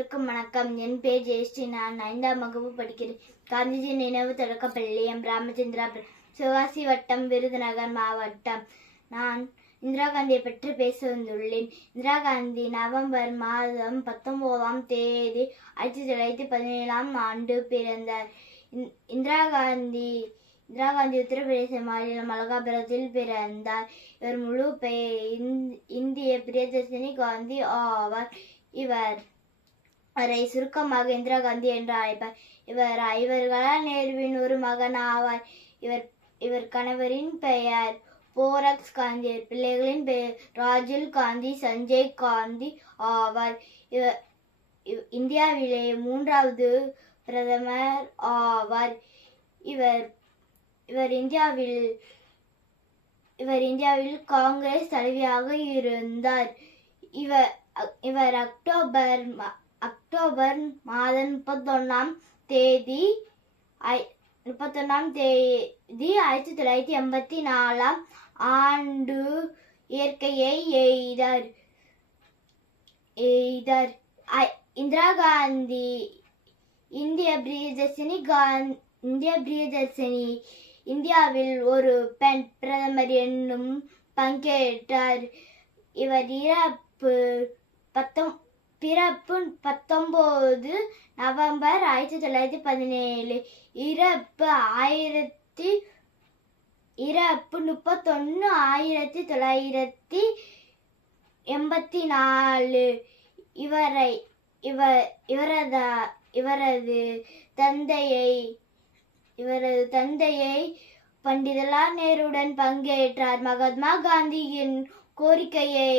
அனைவருக்கும் வணக்கம். என் பேர் ஜெயஸ்ரீ. நான் 5ஆம் வகுப்பு படிக்கிறேன். காந்திஜி நினைவு தொடக்கப்பள்ளி ராமச்சந்திராபுரம், சிவகாசி வட்டம், விருதுநகர் மாவட்டம். நான் இந்திரா காந்தியை பற்றி பேச வந்துள்ளேன். இந்திரா காந்தி நவம்பர் மாதம் 19ஆம் தேதி 1917ஆம் ஆண்டு பிறந்தார். இந்திரா காந்தி உத்தரப்பிரதேச மாநிலம் அலகாபுரத்தில் பிறந்தார். இவர் முழு பெயர் இந்திய பிரியதர்ஷினி காந்தி ஆவார். இவரை சுருக்கமாக இந்திரா காந்தி என்று அழைப்பார். இவர் ஐவர்களால் நேருவின் ஒரு மகன் ஆவார். இவர் கணவரின் பெயர் போரக்ஸ் காந்தி. பிள்ளைகளின் பெயர் ராஜுல் காந்தி, சஞ்சய் காந்தி ஆவார். இந்தியாவிலே 3வது பிரதமர் ஆவார். இவர் இந்தியாவில் காங்கிரஸ் தலைவியாக இருந்தார். இவர் அக்டோபர் மாதம் 31ஆம் தேதி 1984ஆம் ஆண்டு இயற்கையை எய்தார். இந்திரா காந்தி இந்திய பிரியதர்ஷினி இந்தியாவில் ஒரு பெண் பிரதமர் என்னும் பங்கேற்றார். இவர் பிறப்பு 19 நவம்பர் 1917, இறப்பு 31 1984. இவரது தந்தையை பண்டிதலால் நேருடன் பங்கேற்றார். மகாத்மா காந்தியின் கோரிக்கையை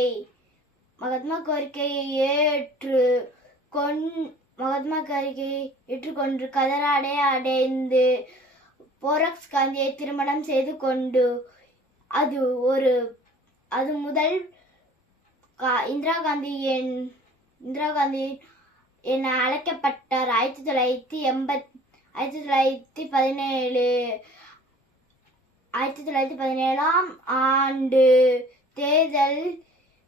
ஏற்றுக்கொண்டு கதராடை அடைந்து போரக்ஸ் காந்தியை திருமணம் செய்து கொண்டு அது முதல் இந்திரா காந்தி என அழைக்கப்பட்டார். 1917ஆம் ஆண்டு தேர்தல்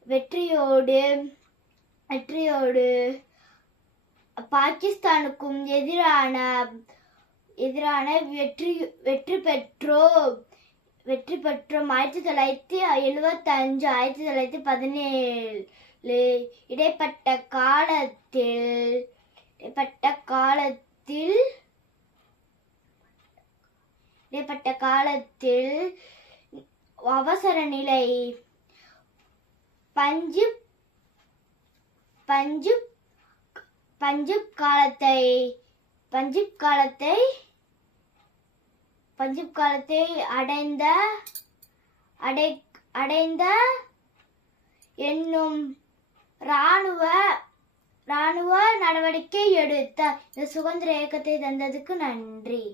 வெற்றியோடு பாகிஸ்தானுக்கும் எதிரான வெற்றி பெற்றோம். 1975 1917 இடைப்பட்ட காலத்தில் அவசர நிலை பஞ்சுப் காலத்தை அடைந்த என்னும் இராணுவ நடவடிக்கை எடுத்தார். இந்த சுதந்திர இயக்கத்தை தந்ததுக்கு நன்றி.